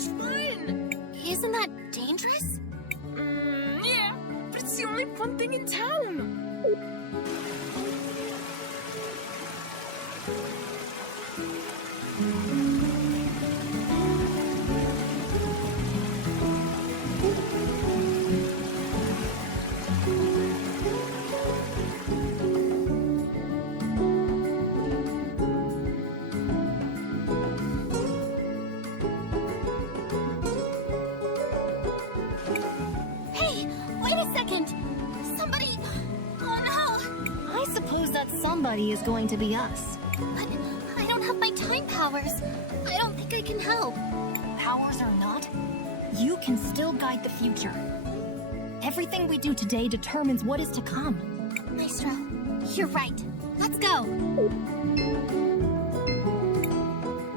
much fun! Isn't that dangerous? Yeah, but it's the only fun thing in town. Hey, wait a second! Somebody... Oh no! I suppose that somebody is going to be us. But I don't have my time powers. I don't think I can help. Powers or not, you can still guide the future. Everything we do today determines what is to come. Maestro, you're right. Let's go.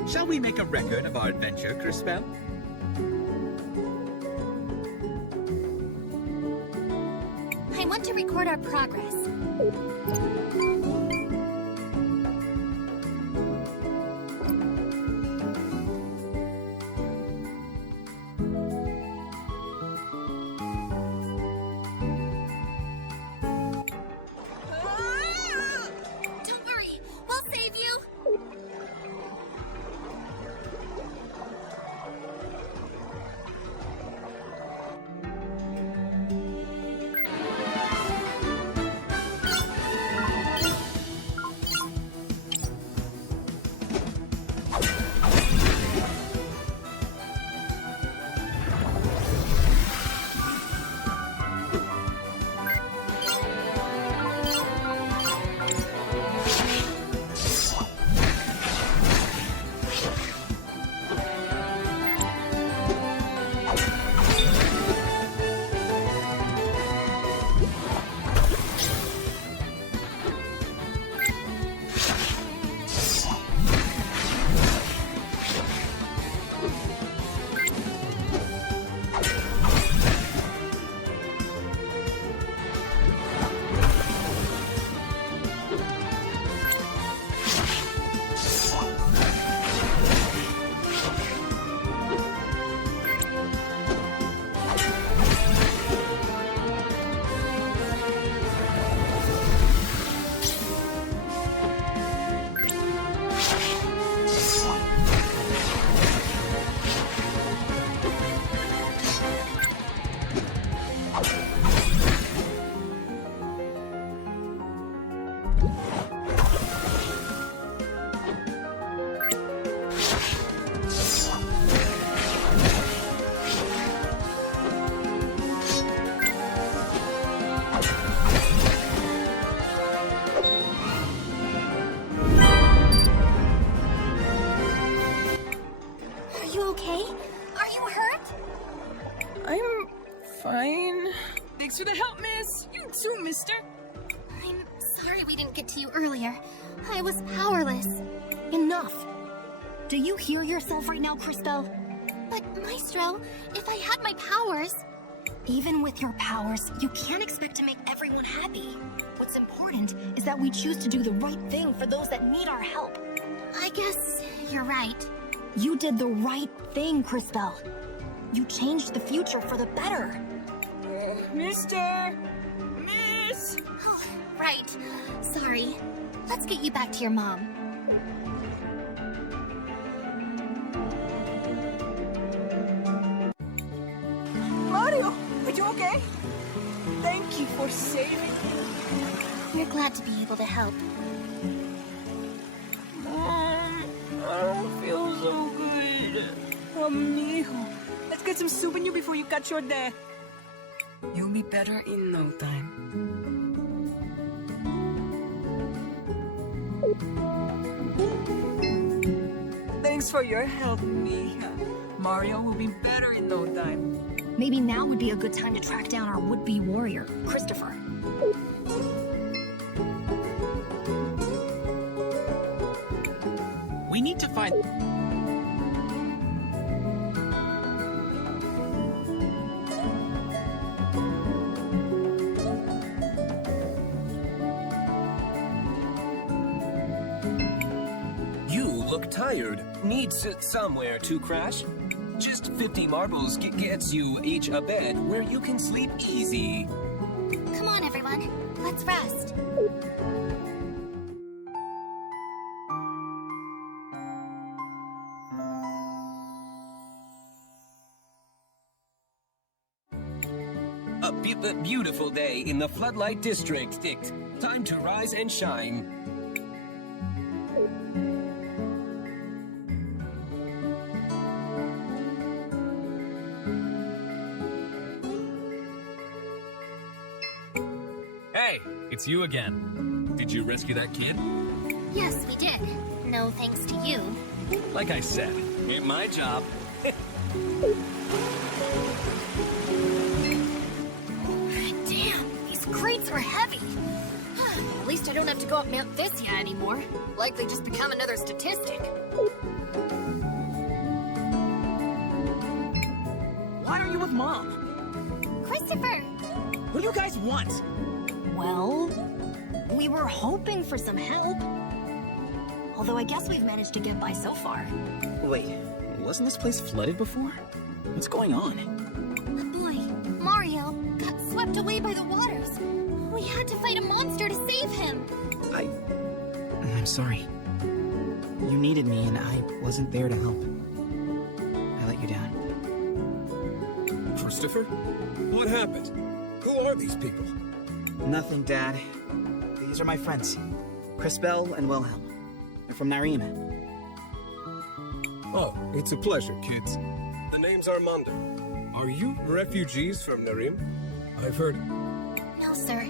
Shall we make a record of our adventure, Crisbell? I want to record our progress. Don't worry, we'll save you. Are you okay? Are you hurt? I'm fine. Thanks for the help, miss. You too, mister. I'm sorry we didn't get to you earlier. I was powerless. Enough. Do you hear yourself right now, Crisbell? But, Maestro, if I had my powers... Even with your powers, you can't expect to make everyone happy. What's important is that we choose to do the right thing for those that need our help. I guess you're right. You did the right thing, Crisbell. You changed the future for the better. Mister! Miss! Oh, right. Sorry. Let's get you back to your mom. Mario, are you okay? Thank you for saving me. We're glad to be able to help. Mom, I don't feel so good. Amigo, let's get some soup in you before you catch your death. You'll be better in no time. Thanks for your help, Mija. Mario will be better in no time. Maybe now would be a good time to track down our would-be warrior, Christopher. We need to find... You look tired. Need somewhere to crash? Just 50 marbles gets you each a bed where you can sleep easy. Come on, everyone. Let's rest. A beautiful day in the Floodlight District. Time to rise and shine. Hey, it's you again. Did you rescue that kid? Yes, we did. No thanks to you. Like I said, ain't my job. Damn, these crates are heavy. At least I don't have to go up Mount Thisia anymore. Likely just become another statistic. Why are you with Mom? Christopher! What do you guys want? Well, we were hoping for some help. Although I guess we've managed to get by so far. Wait, wasn't this place flooded before? What's going on? A boy, Mario, got swept away by the waters. We had to fight a monster to save him. I'm sorry. You needed me and I wasn't there to help. I let you down. Christopher? What happened? Who are these people? Nothing, Dad. These are my friends. Crisbell and Wilhelm. They're from Narima. Oh, it's a pleasure, kids. The name's Armando. Are you refugees from Narim? I've heard... No, sir.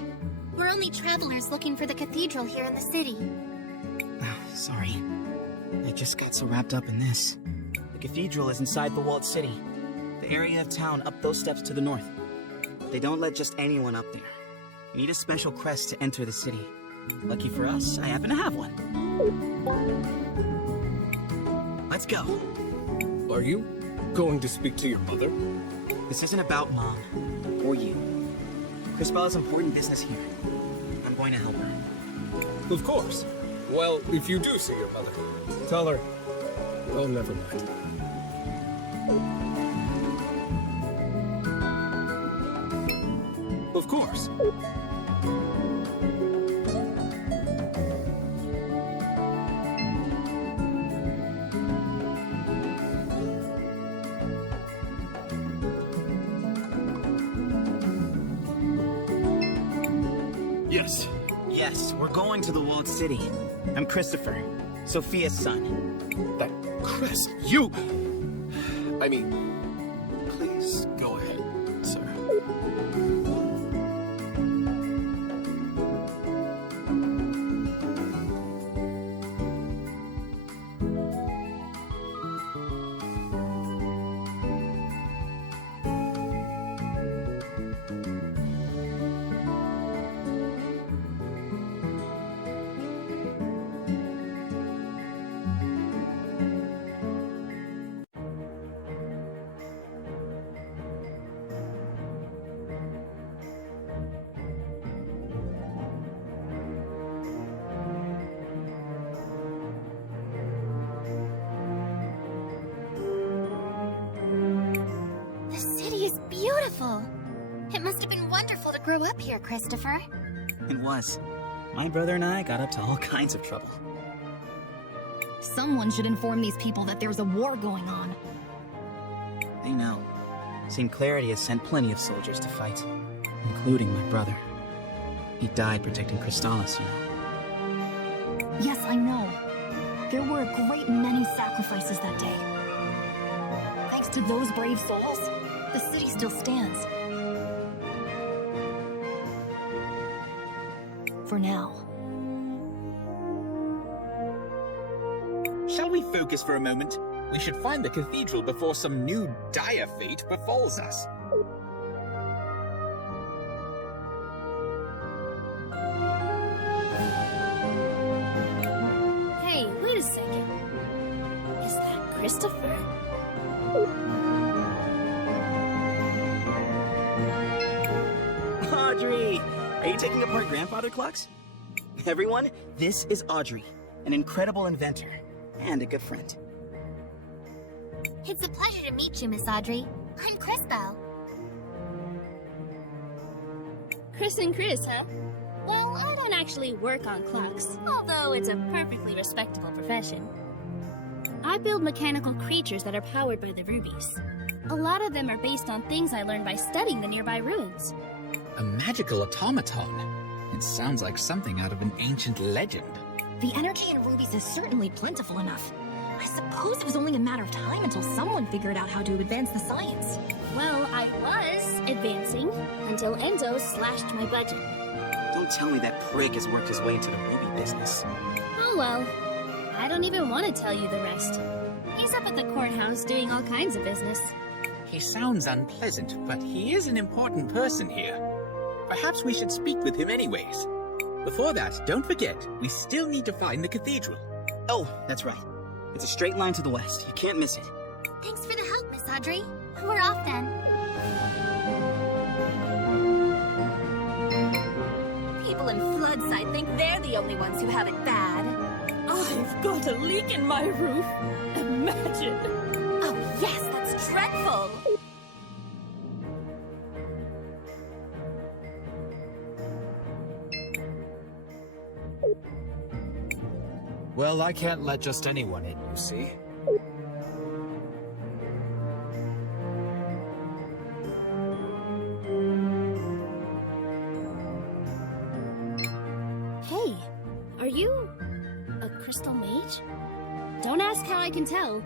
We're only travelers looking for the cathedral here in the city. Sorry. I just got so wrapped up in this. The cathedral is inside the walled city. The area of town up those steps to the north. They don't let just anyone up there. You need a special crest to enter the city. Lucky for us, I happen to have one. Let's go. Are you going to speak to your mother? This isn't about Mom. Or you. Crisbell has important business here. I'm going to help her. Of course. Well, if you do see your mother, tell her... Oh, never mind. Of course. Yes. Yes, we're going to the walled city. I'm Christopher, Sophia's son. That Chris, you... I mean, please go ahead, sir. The city is beautiful. It must have been wonderful to grow up here, Christopher. It was. My brother and I got up to all kinds of trouble. Someone should inform these people that there's a war going on. They know. St.Clarity has sent plenty of soldiers to fight, including my brother. He died protecting Crystallis, you know. Yes, I know. There were a great many sacrifices that day. Thanks to those brave souls, the city still stands. For now. Shall we focus for a moment? We should find the cathedral before some new dire fate befalls us. Hey, wait a second. Is that Christopher? Audrey! Are you taking apart grandfather clocks? Everyone, this is Audrey, an incredible inventor and a good friend. It's a pleasure to meet you, Miss Audrey. I'm Crisbell. Cris and Cris, huh? Well, I don't actually work on clocks, although it's a perfectly respectable profession. I build mechanical creatures that are powered by the rubies. A lot of them are based on things I learned by studying the nearby ruins. A magical automaton? It sounds like something out of an ancient legend. The energy in rubies is certainly plentiful enough. I suppose it was only a matter of time until someone figured out how to advance the science. Well, I was advancing until Enzo slashed my budget. Don't tell me that prig has worked his way into the ruby business. Oh well, I don't even want to tell you the rest. He's up at the courthouse doing all kinds of business. He sounds unpleasant, but he is an important person here. Perhaps we should speak with him anyways. Before that, don't forget, we still need to find the cathedral. Oh, that's right. It's a straight line to the west. You can't miss it. Thanks for the help, Miss Audrey. We're off then. People in Floodside think they're the only ones who have it bad. I've got a leak in my roof. Imagine. Oh yes, that's dreadful. Well, I can't let just anyone in, you see. Hey, are you a crystal mage? Don't ask how I can tell.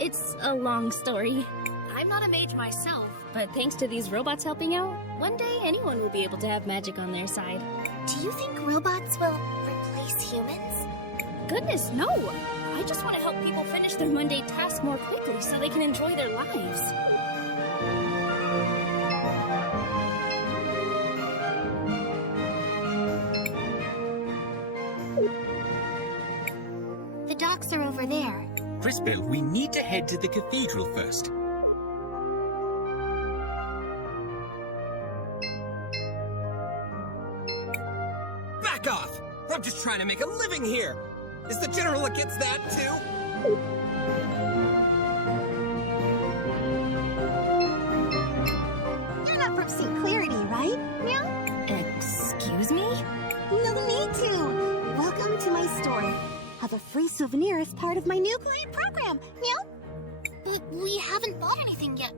It's a long story. I'm not a mage myself, but thanks to these robots helping out, one day anyone will be able to have magic on their side. Do you think robots will replace humans? Goodness, no! I just want to help people finish their mundane tasks more quickly so they can enjoy their lives. The docks are over there. Crisbell, we need to head to the cathedral first. Back off! I'm just trying to make a living here! Is the general against that, too? You're not from St.Clarity, right? Yeah? Excuse me? No need to. Welcome to my store. Have a free souvenir as part of my new client program. Yeah? But we haven't bought anything yet.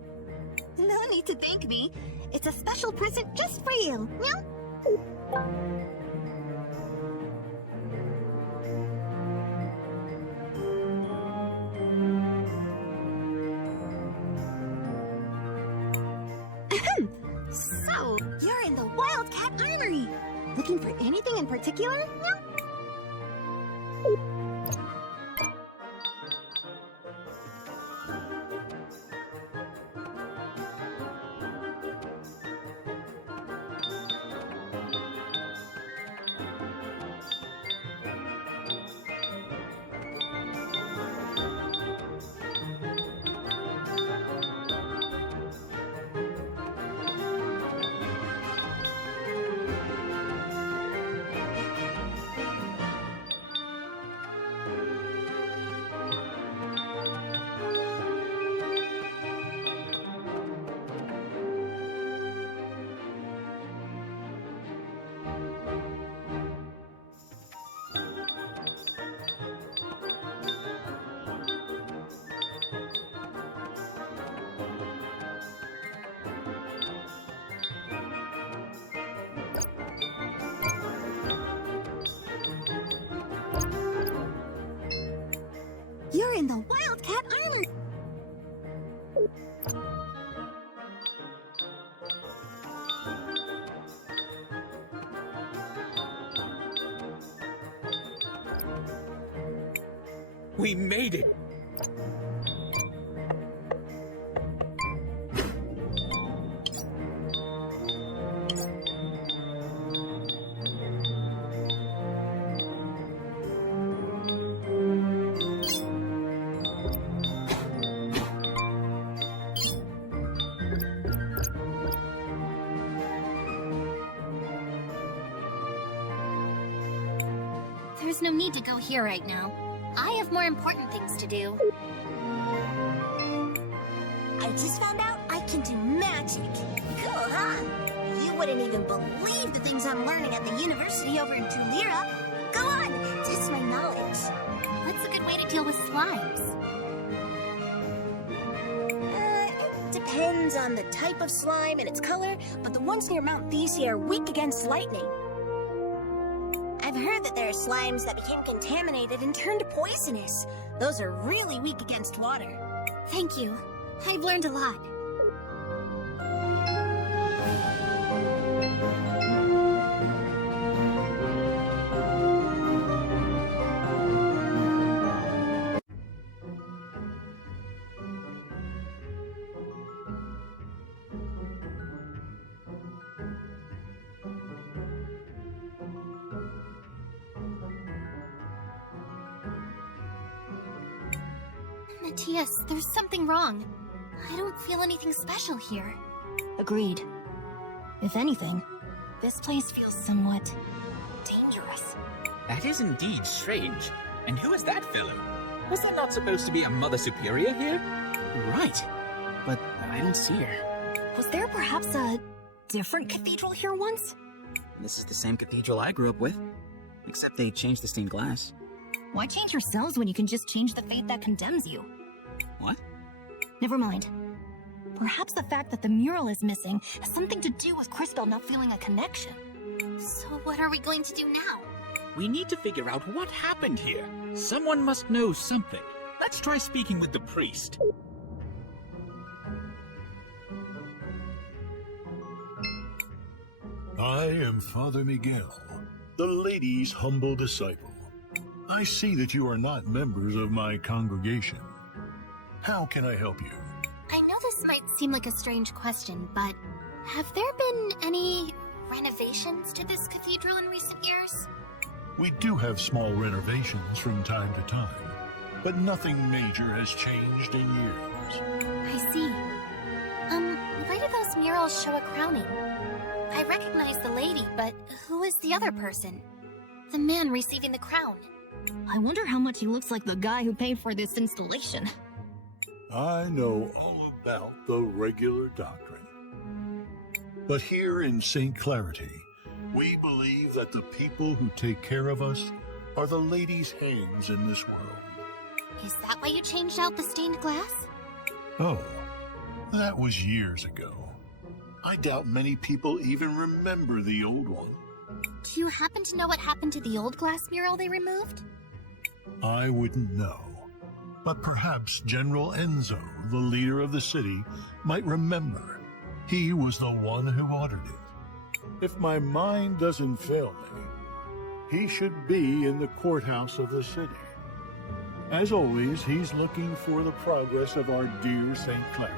No need to thank me. It's a special present just for you. Yeah? So, you're in the Wildcat Armory. Looking for anything in particular? Yeah? You're in the Wildcat Armory. We made it! There's no need to go here right now. I have more important things to do. I just found out I can do magic. Cool, huh? You wouldn't even believe the things I'm learning at the university over in Tulira. Go on, test my knowledge. What's a good way to deal with slimes? It depends on the type of slime and its color, but the ones near Mount Thesia are weak against lightning. I've heard that there are slimes that became contaminated and turned poisonous. Those are really weak against water. Thank you. I've learned a lot. Matthias, there's something wrong. I don't feel anything special here. Agreed. If anything, this place feels somewhat dangerous. That is indeed strange. And who is that fellow? Was there not supposed to be a Mother Superior here? Right. But I don't see her. Was there perhaps a different cathedral here once? This is the same cathedral I grew up with. Except they changed the stained glass. Why change yourselves when you can just change the fate that condemns you? What? Never mind. Perhaps the fact that the mural is missing has something to do with Crisbell not feeling a connection. So what are we going to do now? We need to figure out what happened here. Someone must know something. Let's try speaking with the priest. I am Father Miguel, the lady's humble disciple. I see that you are not members of my congregation. How can I help you? I know this might seem like a strange question, but have there been any renovations to this cathedral in recent years? We do have small renovations from time to time, but nothing major has changed in years. I see. Why do those murals show a crowning? I recognize the lady, but who is the other person? The man receiving the crown. I wonder how much he looks like the guy who paid for this installation. I know all about the regular doctrine. But here in St.Clarity, we believe that the people who take care of us are the lady's hands in this world. Is that why you changed out the stained glass? Oh, that was years ago. I doubt many people even remember the old one. Do you happen to know what happened to the old glass mural they removed? I wouldn't know. But perhaps General Enzo, the leader of the city, might remember. He was the one who ordered it. If my mind doesn't fail me, he should be in the courthouse of the city. As always, he's looking for the progress of our dear St.Clarity.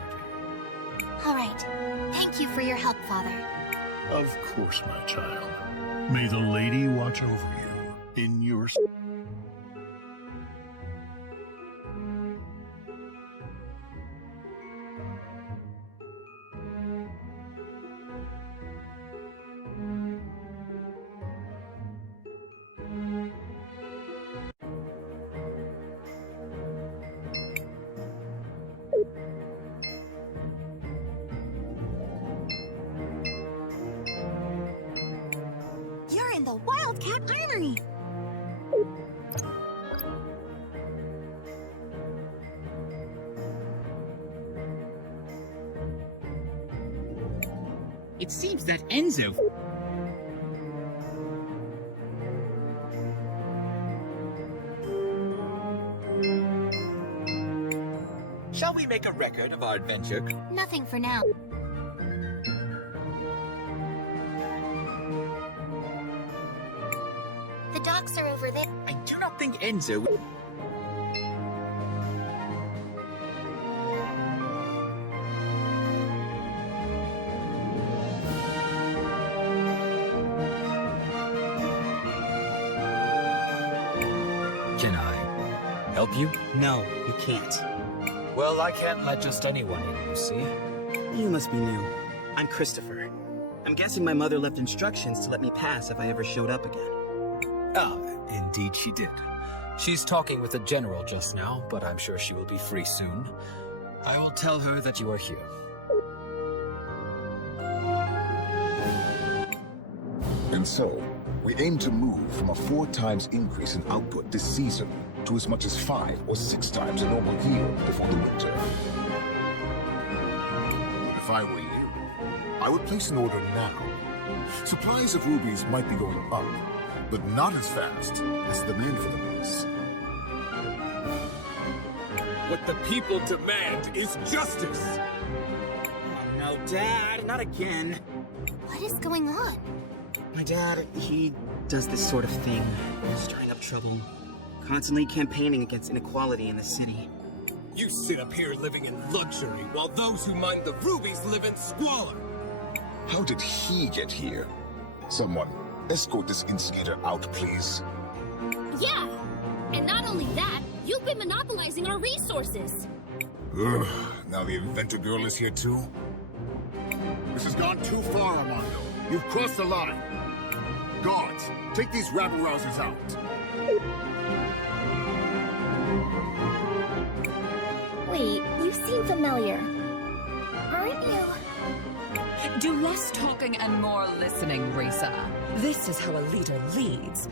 All right. Thank you for your help, Father. Of course, my child. May the lady watch over you in your... You're in the Wildcat Armory! It seems that Enzo... Shall we make a record of our adventure? Nothing for now. The docks are over there. I do not think Enzo... Can I help you? No, you can't. Well, I can't let just anyone in, you see? You must be new. I'm Christopher. I'm guessing my mother left instructions to let me pass if I ever showed up again. Ah, indeed she did. She's talking with the general just now, but I'm sure she will be free soon. I will tell her that you are here. And so, we aim to move from a 4 times increase in output this season to as much as 5 or 6 times a normal yield before the winter. If I were you, I would place an order now. Supplies of rubies might be going up, but not as fast as the demand for them is. What the people demand is justice! Oh no, Dad, not again. What is going on? My dad, he does this sort of thing, stirring up trouble, constantly campaigning against inequality in the city. You sit up here living in luxury, while those who mine the rubies live in squalor! How did he get here? Someone, escort this instigator out, please. Yeah! And not only that, you've been monopolizing our resources! Ugh, now the inventor girl is here too? This has gone too far, Armando. You've crossed the line. Guards, take these rabble-rousers out. Wait, you seem familiar. Aren't you? Do less talking and more listening, Risa. This is how a leader leads.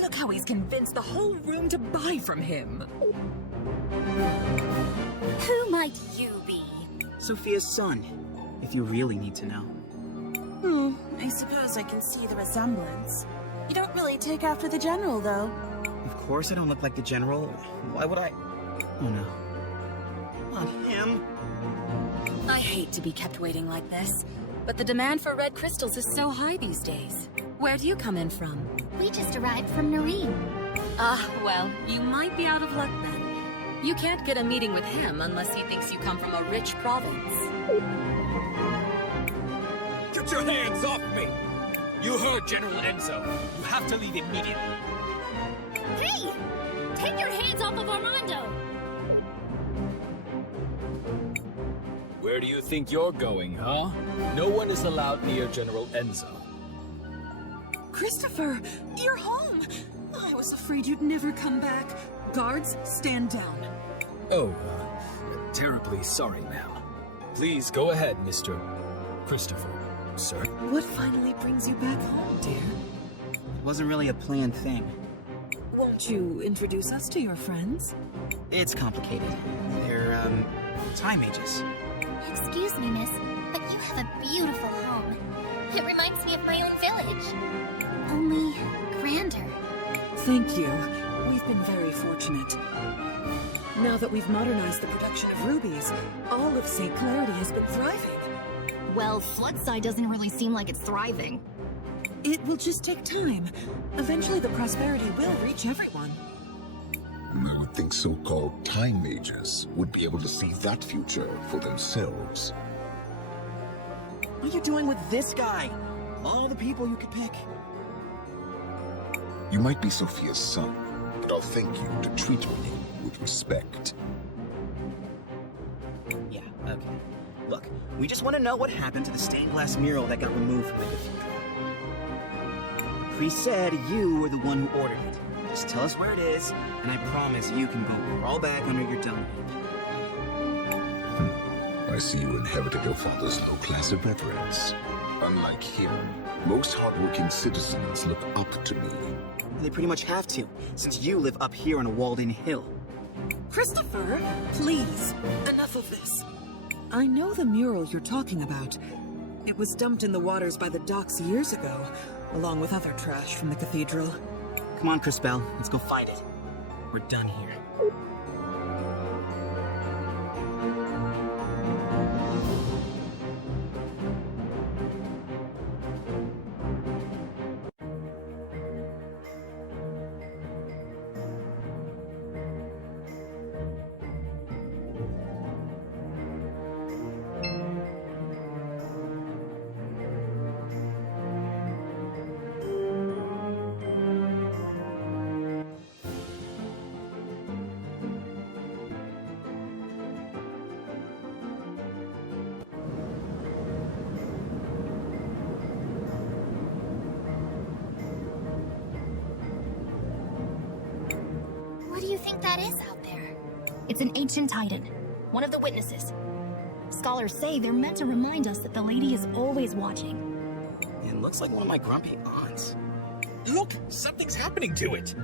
Look how he's convinced the whole room to buy from him. Who might you be? Sophia's son, if you really need to know. I suppose I can see the resemblance. You don't really take after the general, though. Of course I don't look like the general. Why would I? Oh no. Not him. I hate to be kept waiting like this, but the demand for red crystals is so high these days. Where do you come in from? We just arrived from Nareem. Ah, well, you might be out of luck then. You can't get a meeting with him unless he thinks you come from a rich province. Get your hands off me! You heard General Enzo. You have to leave immediately. Hey! Take your hands off of Armando! Where do you think you're going, huh? No one is allowed near General Enzo. Christopher, you're home! I was afraid you'd never come back. Guards, stand down. Oh, terribly sorry, ma'am. Please go ahead, Mr. Christopher, sir. What finally brings you back home, dear? It wasn't really a planned thing. Won't you introduce us to your friends? It's complicated. They're, Time Mages. Excuse me, miss, but you have a beautiful home. It reminds me of my own village. Only grander. Thank you. We've been very fortunate. Now that we've modernized the production of rubies, all of St.Clarity has been thriving. Well, Floodside doesn't really seem like it's thriving. It will just take time. Eventually the prosperity will reach everyone. I would think so-called Time Mages would be able to see that future for themselves. What are you doing with this guy? All the people you could pick. You might be Sophia's son, but I'll thank you to treat me with respect. Yeah, okay. Look, we just want to know what happened to the stained glass mural that got removed from the cathedral. Cris said you were the one who ordered it. Just tell us where it is, and I promise you can go crawl back under your dung heap. I see you inherited your father's low class of reverence. Unlike him, most hardworking citizens look up to me. They pretty much have to, since you live up here on a walled-in hill. Christopher, please, enough of this. I know the mural you're talking about. It was dumped in the waters by the docks years ago, along with other trash from the cathedral. Come on, Crisbell, let's go find it. We're done here. What do you think that is out there? It's an ancient titan. one of the witnesses. Scholars say they're meant to remind us that the lady is always watching. It looks like one of my grumpy aunts. Look, something's happening to it.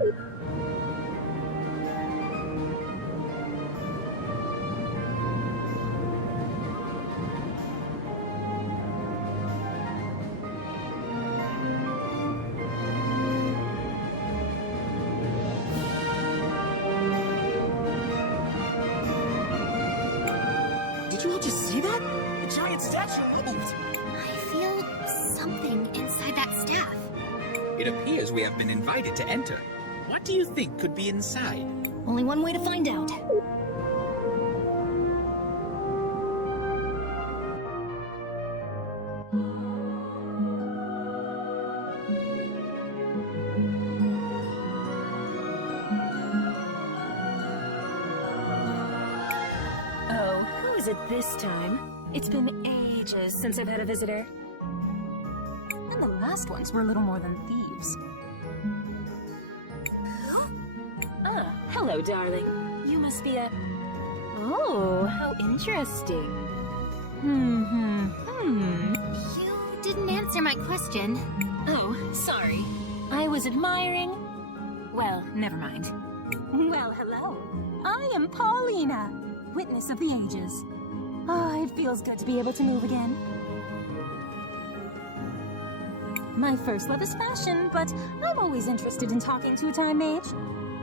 Did you all just see that? The giant statue moved! I feel something inside that staff. It appears we have been invited to enter. What do you think could be inside? Only one way to find out. Oh, who is it this time? It's been ages since I've had a visitor. And the last ones were little more than thieves. Ah, hello, darling. You must be a... Oh, how interesting. You didn't answer my question. Oh, sorry. I was admiring... Well, never mind. Well, hello. I am Paulina, witness of the ages. Ah, it feels good to be able to move again. My first love is fashion, but I'm always interested in talking to a Time Mage.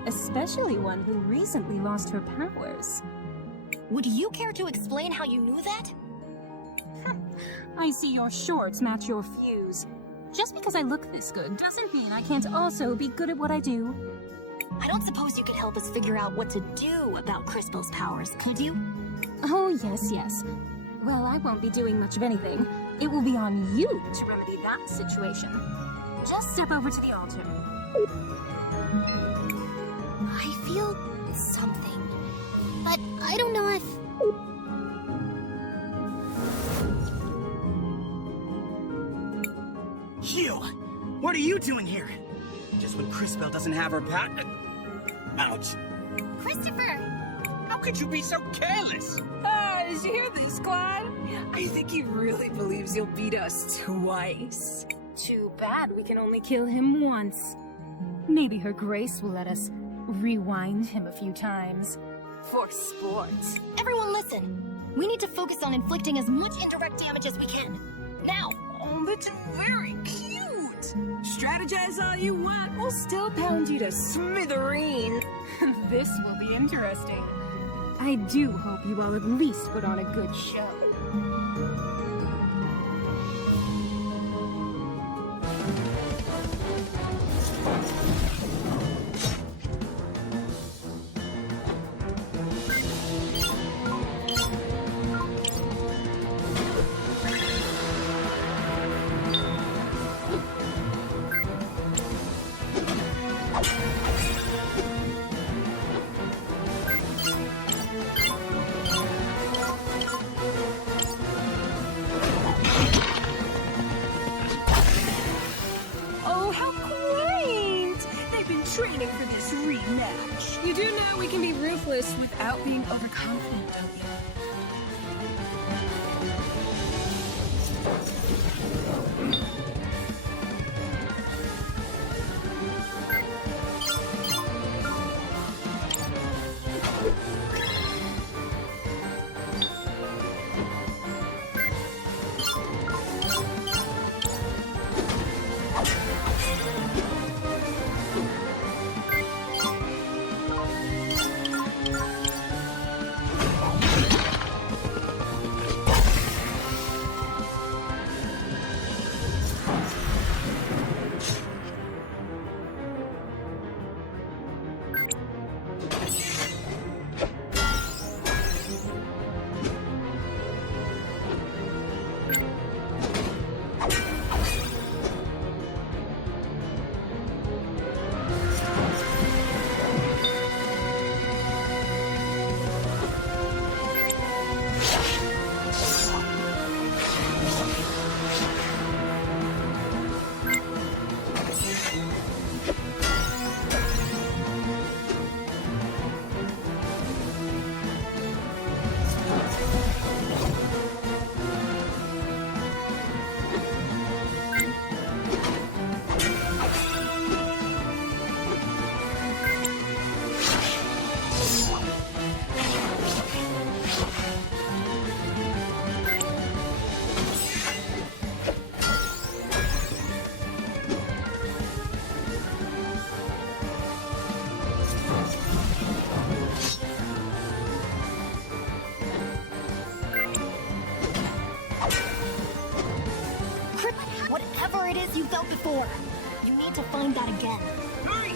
Especially one who recently lost her powers. Would you care to explain how you knew that? I see your shorts match your fuse. Just because I look this good doesn't mean I can't also be good at what I do. I don't suppose you could help us figure out what to do about Crisbell's powers, could you? Oh, yes. Well, I won't be doing much of anything. It will be on you to remedy that situation. Just step over to the altar. I feel something, but I don't know if... You! What are you doing here? Just when Crisbell doesn't have her ouch! Christopher! How could you be so careless? Did you hear this, Clyde? I think he really believes you'll beat us twice. Too bad we can only kill him once. Maybe her grace will let us rewind him a few times. For sport. Everyone listen! We need to focus on inflicting as much indirect damage as we can. Now! Oh, that's very cute! Strategize all you want, we'll still pound you to smithereen. This will be interesting. I do hope you all at least put on a good show. Training for this rematch. You do know we can be ruthless without being overconfident, don't you? felt before. You need to find that again. Hurry!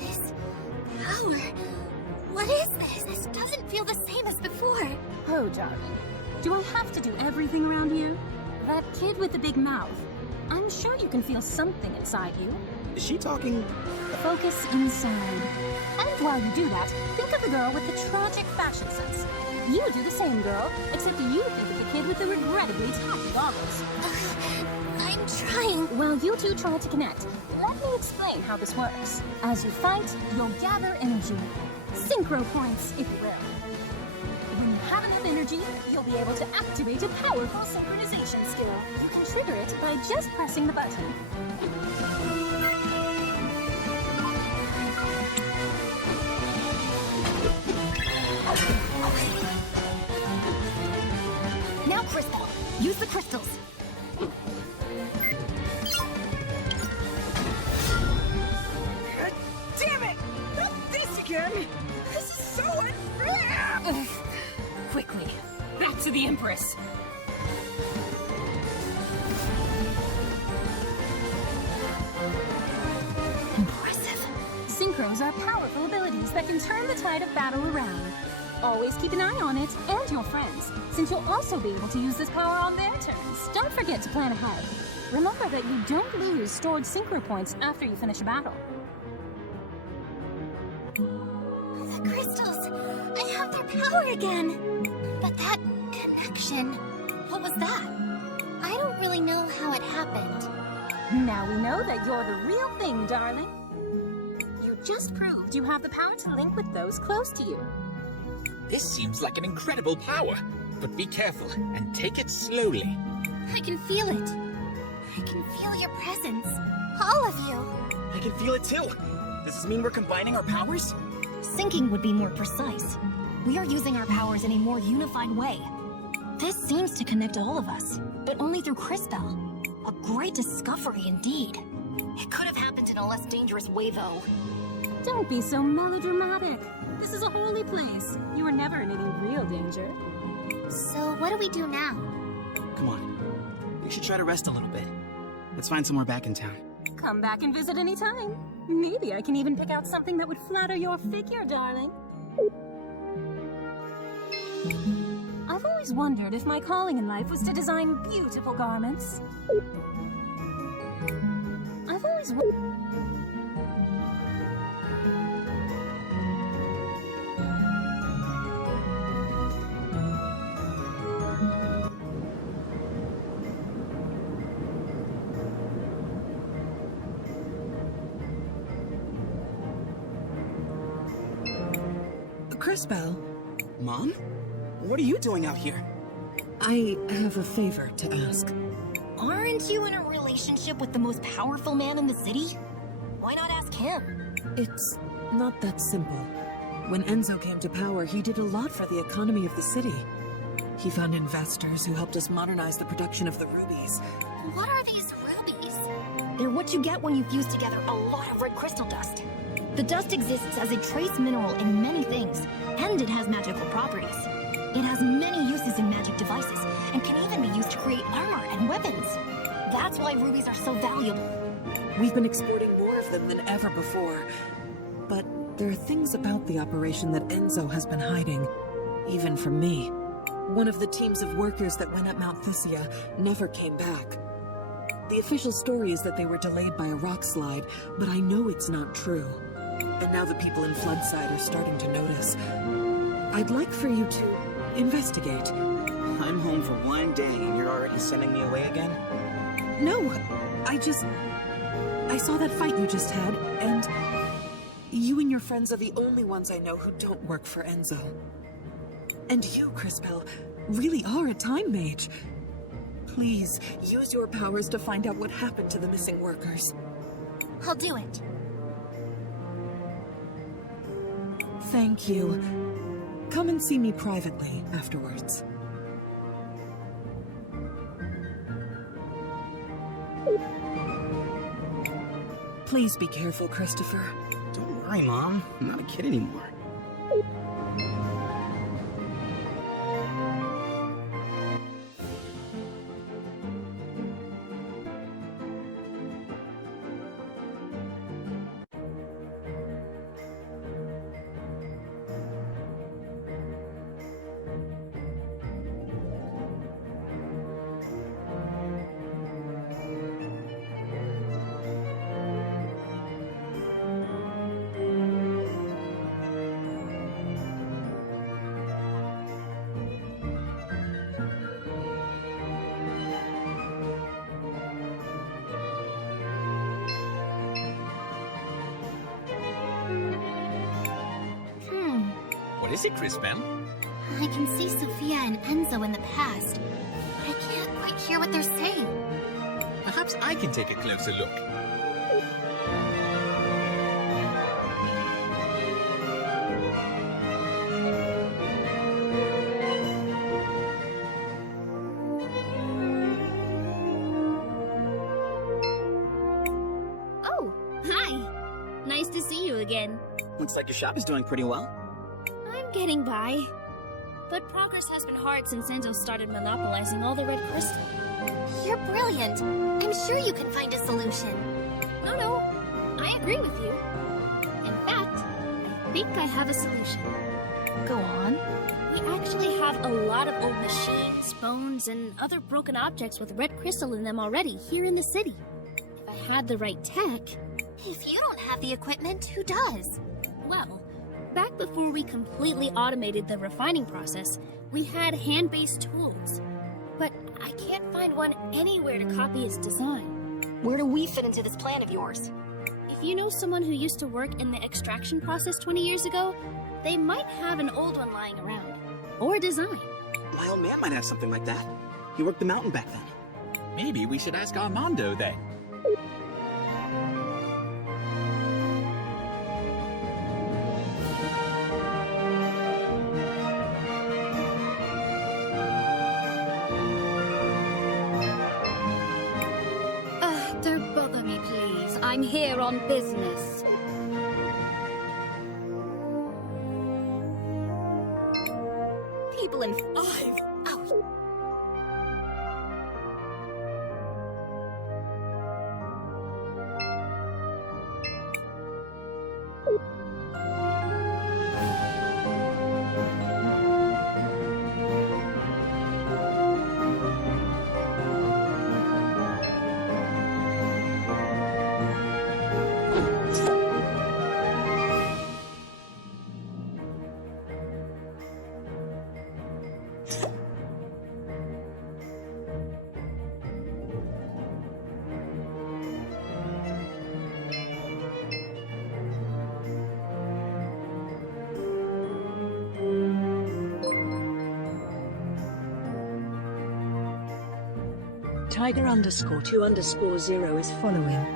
This power. What is this? This doesn't feel the same as before. Oh, darling. Do I have to do everything around here? That kid with the big mouth. I'm sure you can feel something inside you. Is she talking? Focus inside. And while you do that, think of the girl with the tragic fashion sense. You do the same, girl, except you think of the kid with the regrettably tacky goggles. I'm trying. Well, you two try to connect. Let me explain how this works. As you fight, you'll gather energy. Synchro points, if you will. When you have enough energy, you'll be able to activate a powerful synchronization skill. You can trigger it by just pressing the button. Now, Crisbell, use the crystals. Damn it! Not this again! This is so unfair! Quickly, back to the Empress. Impressive. Synchros are powerful abilities that can turn the tide of battle around. Always keep an eye on it and your friends, since you'll also be able to use this power on their turns. Don't forget to plan ahead. Remember that you don't lose stored synchro points after you finish a battle. The crystals. I have their power again. But that connection. What was that? I don't really know how it happened. Now we know that you're the real thing, darling. You just proved you have the power to link with those close to you. This seems like an incredible power, but be careful and take it slowly. I can feel it. I can feel your presence. All of you. I can feel it too. Does this mean we're combining our powers? Syncing would be more precise. We are using our powers in a more unified way. This seems to connect all of us, but only through Crisbell. A great discovery indeed. It could have happened in a less dangerous way, though. Don't be so melodramatic. This is a holy place. You are never in any real danger. So what do we do now? Come on. We should try to rest a little bit. Let's find somewhere back in town. Come back and visit any time. Maybe I can even pick out something that would flatter your figure, darling. I've always wondered if my calling in life was to design beautiful garments. I've always Crisbell, Mom? What are you doing out here? I have a favor to ask. Aren't you in a relationship with the most powerful man in the city? Why not ask him? It's not that simple. When Enzo came to power, he did a lot for the economy of the city. He found investors who helped us modernize the production of the rubies. What are these rubies? They're what you get when you fuse together a lot of red crystal dust. The dust exists as a trace mineral in many things, and it has magical properties. It has many uses in magic devices, and can even be used to create armor and weapons. That's why rubies are so valuable. We've been exporting more of them than ever before. But there are things about the operation that Enzo has been hiding, even from me. One of the teams of workers that went up Mount Thusia never came back. The official story is that they were delayed by a rock slide, but I know it's not true. And now the people in Floodside are starting to notice. I'd like for you to investigate. I'm home for one day and you're already sending me away again? No, I saw that fight you just had, and you and your friends are the only ones I know who don't work for Enzo. And you, Crisbell, really are a Time Mage. Please, use your powers to find out what happened to the missing workers. I'll do it. Thank you. Come and see me privately afterwards. Please be careful, Christopher. Don't worry, Mom. I'm not a kid anymore. What is it, Crisbell? I can see Sophia and Enzo in the past, but I can't quite hear what they're saying. Perhaps I can take a closer look. Oh, hi. Nice to see you again. Looks like your shop is doing pretty well. I'm getting by. But progress has been hard since Enzo started monopolizing all the red crystal. You're brilliant. I'm sure you can find a solution. No, I agree with you. In fact, I think I have a solution. Go on. We actually have a lot of old machines, bones, and other broken objects with red crystal in them already here in the city. If I had the right tech... If you don't have the equipment, who does? Well, back before we completely automated the refining process, we had hand-based tools. But I can't find one anywhere to copy its design. Where do we fit into this plan of yours? If you know someone who used to work in the extraction process 20 years ago, they might have an old one lying around. Or a design. My old man might have something like that. He worked the mountain back then. Maybe we should ask Armando then. Don't bother me, please. I'm here on business. People in 5. Tiger_2_0 is following.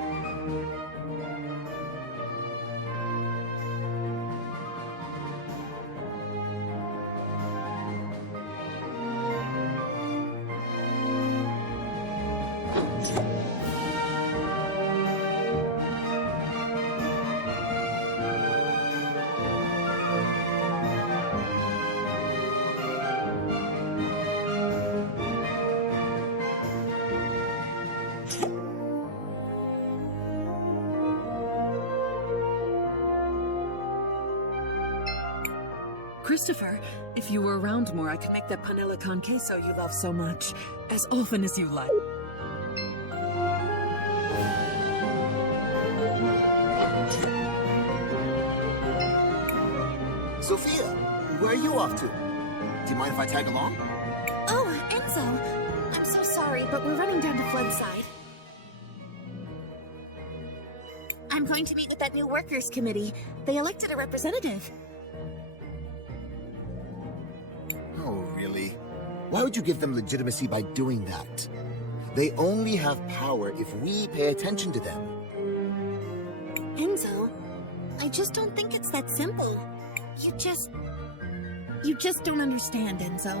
Christopher, if you were around more, I could make that panela con queso you love so much, as often as you like. Sophia, where are you off to? Do you mind if I tag along? Oh, Enzo. I'm so sorry, but we're running down to Floodside. I'm going to meet with that new workers' committee. They elected a representative. Oh, really? Why would you give them legitimacy by doing that? They only have power if we pay attention to them. Enzo, I just don't think it's that simple. You just don't understand, Enzo.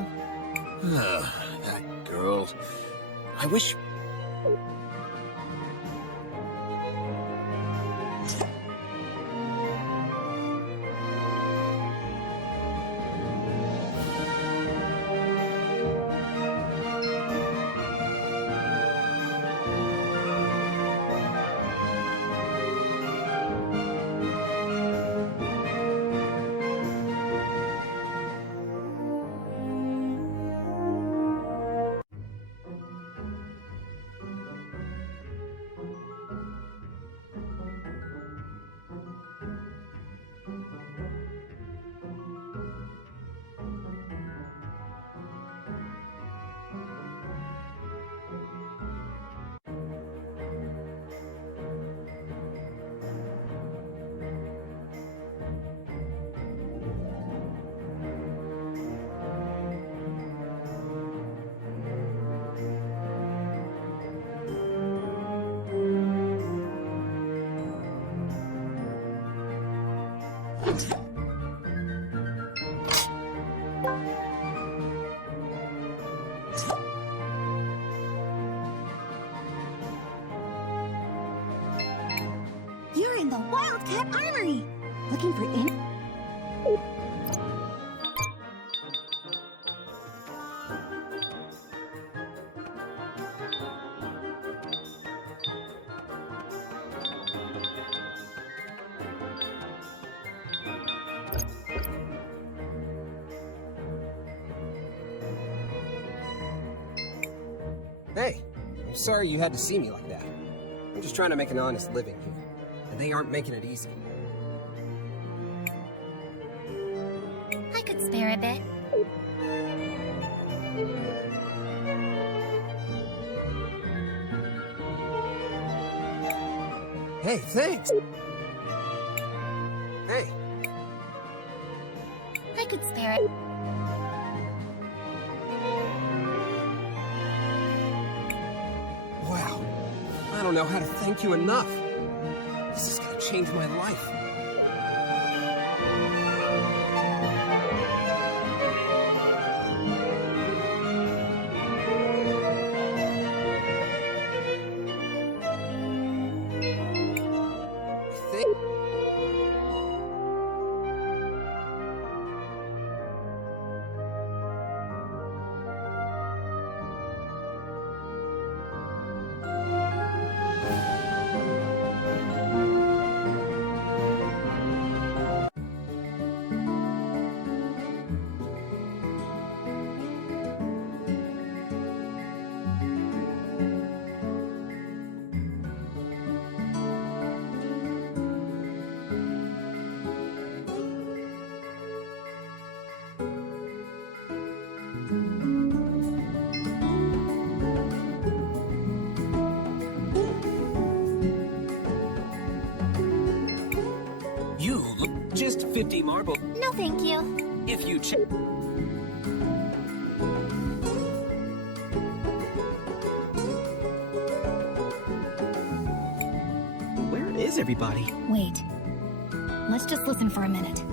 That girl. I wish... You're in the Wildcat Armory! Looking for in... Hey, I'm sorry you had to see me like that. I'm just trying to make an honest living here, and they aren't making it easy. I could spare a bit. Hey, thanks! Hey! I could spare it. Wow, I don't know how to thank you enough. This is gonna change my life. You look just 50 marble. No, thank you. If you check. Where is everybody? Wait. Let's just listen for a minute.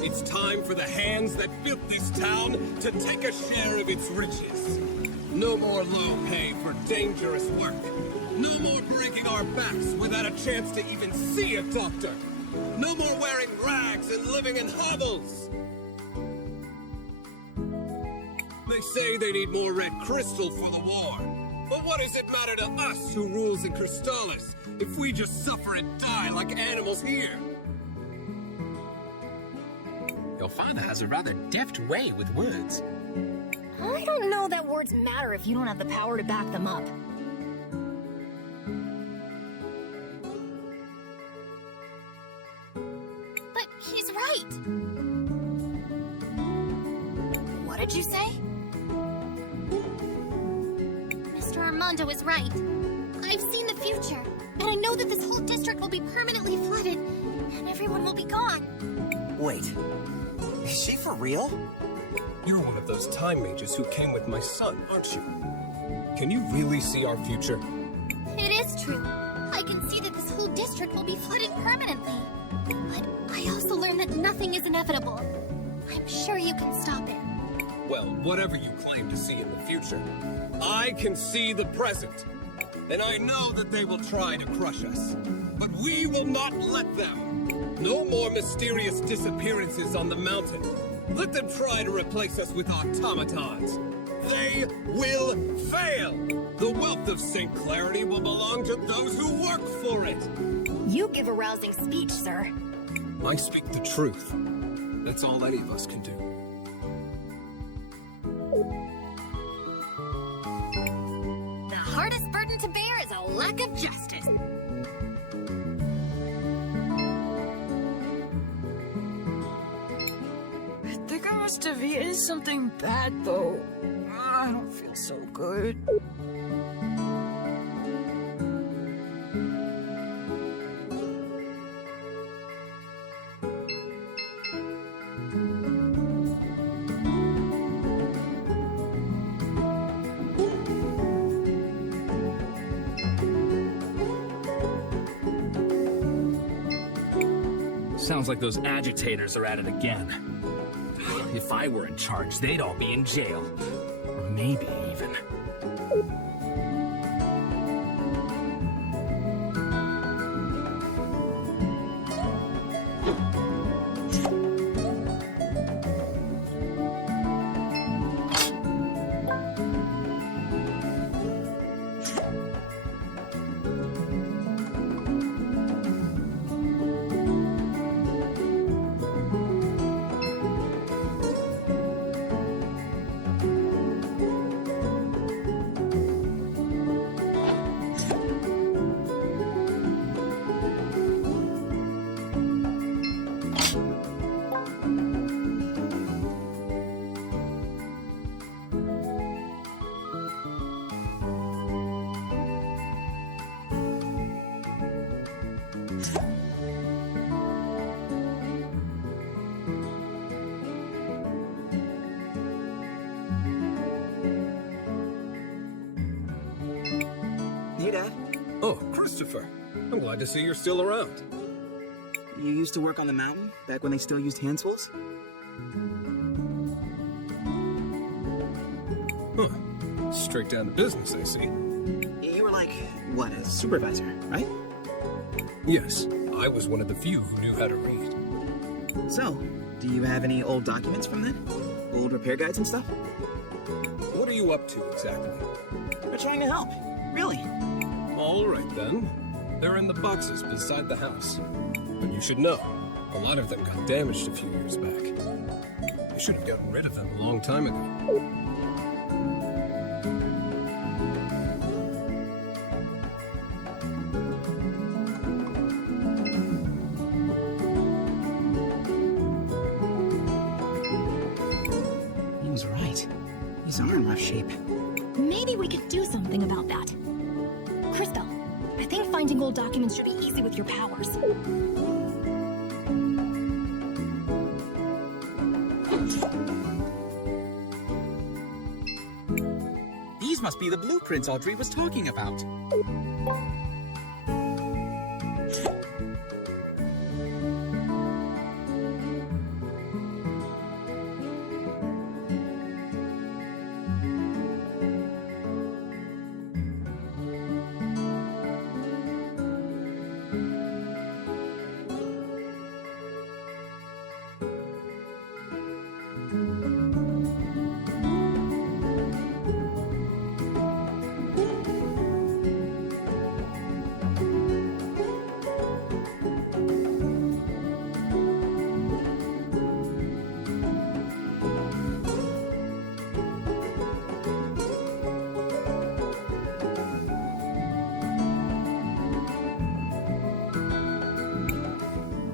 It's time for the hands that built this town to take a share of its riches. No more low pay for dangerous work. No more breaking our backs without a chance to even see a doctor. No more wearing rags and living in hovels. They say they need more red crystal for the war. But what does it matter to us who rules in Crystallis if we just suffer and die like animals here? Your father has a rather deft way with words. I don't know that words matter if you don't have the power to back them up. But he's right. What did you say? Mr. Armando is right. I've seen the future, and I know that this whole district will be permanently flooded, and everyone will be gone. Wait, is she for real? You're one of those Time Mages who came with my son, aren't you? Can you really see our future? It is true. I can see that this whole district will be flooded permanently. But I also learned that nothing is inevitable. I'm sure you can stop it. Well, whatever you claim to see in the future, I can see the present. And I know that they will try to crush us. But we will not let them. No more mysterious disappearances on the mountain. Let them try to replace us with automatons. They will fail! The wealth of St.Clarity will belong to those who work for it! You give a rousing speech, sir. I speak the truth. That's all any of us can do. The hardest burden to bear is a lack of justice. I think I must have eaten something bad, though. I don't feel so good. Sounds like those agitators are at it again. If I were in charge, they'd all be in jail. Or maybe even. Hey, Dad. Oh, Christopher. I'm glad to see you're still around. You used to work on the mountain, back when they still used hand tools? Huh. Straight down to business, I see. You were like, what, a supervisor, right? Yes, I was one of the few who knew how to read. So, do you have any old documents from then? Old repair guides and stuff? What are you up to, exactly? We're trying to help. Really? All right, then. They're in the boxes beside the house. But you should know, a lot of them got damaged a few years back. I should have gotten rid of them a long time ago. He was right. These are in rough shape. Maybe we could do something about that. Crisbell, I think finding old documents should be easy with your powers. These must be the blueprints Audrey was talking about.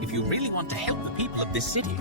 If you really want to help the people of this city,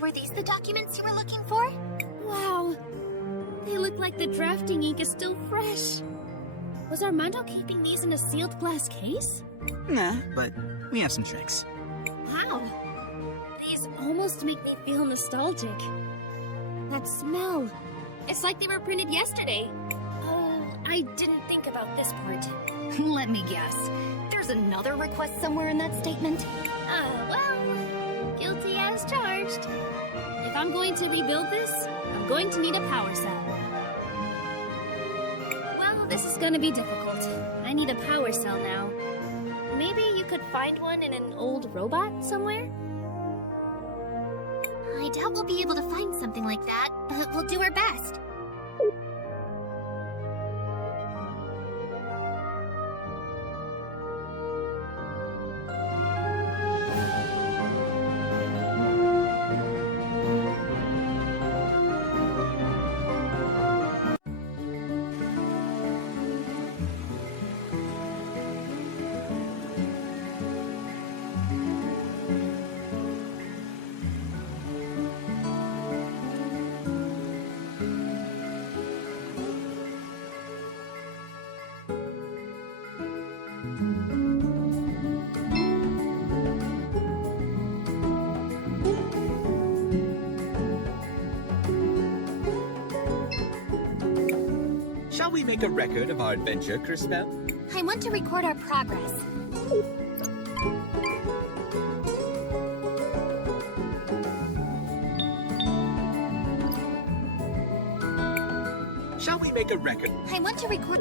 Were these the documents you were looking for? Wow. They look like the drafting ink is still fresh. Was Armando keeping these in a sealed glass case? Nah, but we have some tricks. Wow. These almost make me feel nostalgic. That smell. It's like they were printed yesterday. Oh, I didn't think about this part. Let me guess. There's another request somewhere in that statement? Well, guilty as charged. If I'm going to rebuild this, I'm going to need a power cell. Well, this is gonna be difficult. I need a power cell now. Maybe you could find one in an old robot somewhere? I doubt we'll be able to find something like that, but we'll do our best. Shall we make a record of our adventure, Crisbell? I want to record our progress. Shall we make a record? I want to record...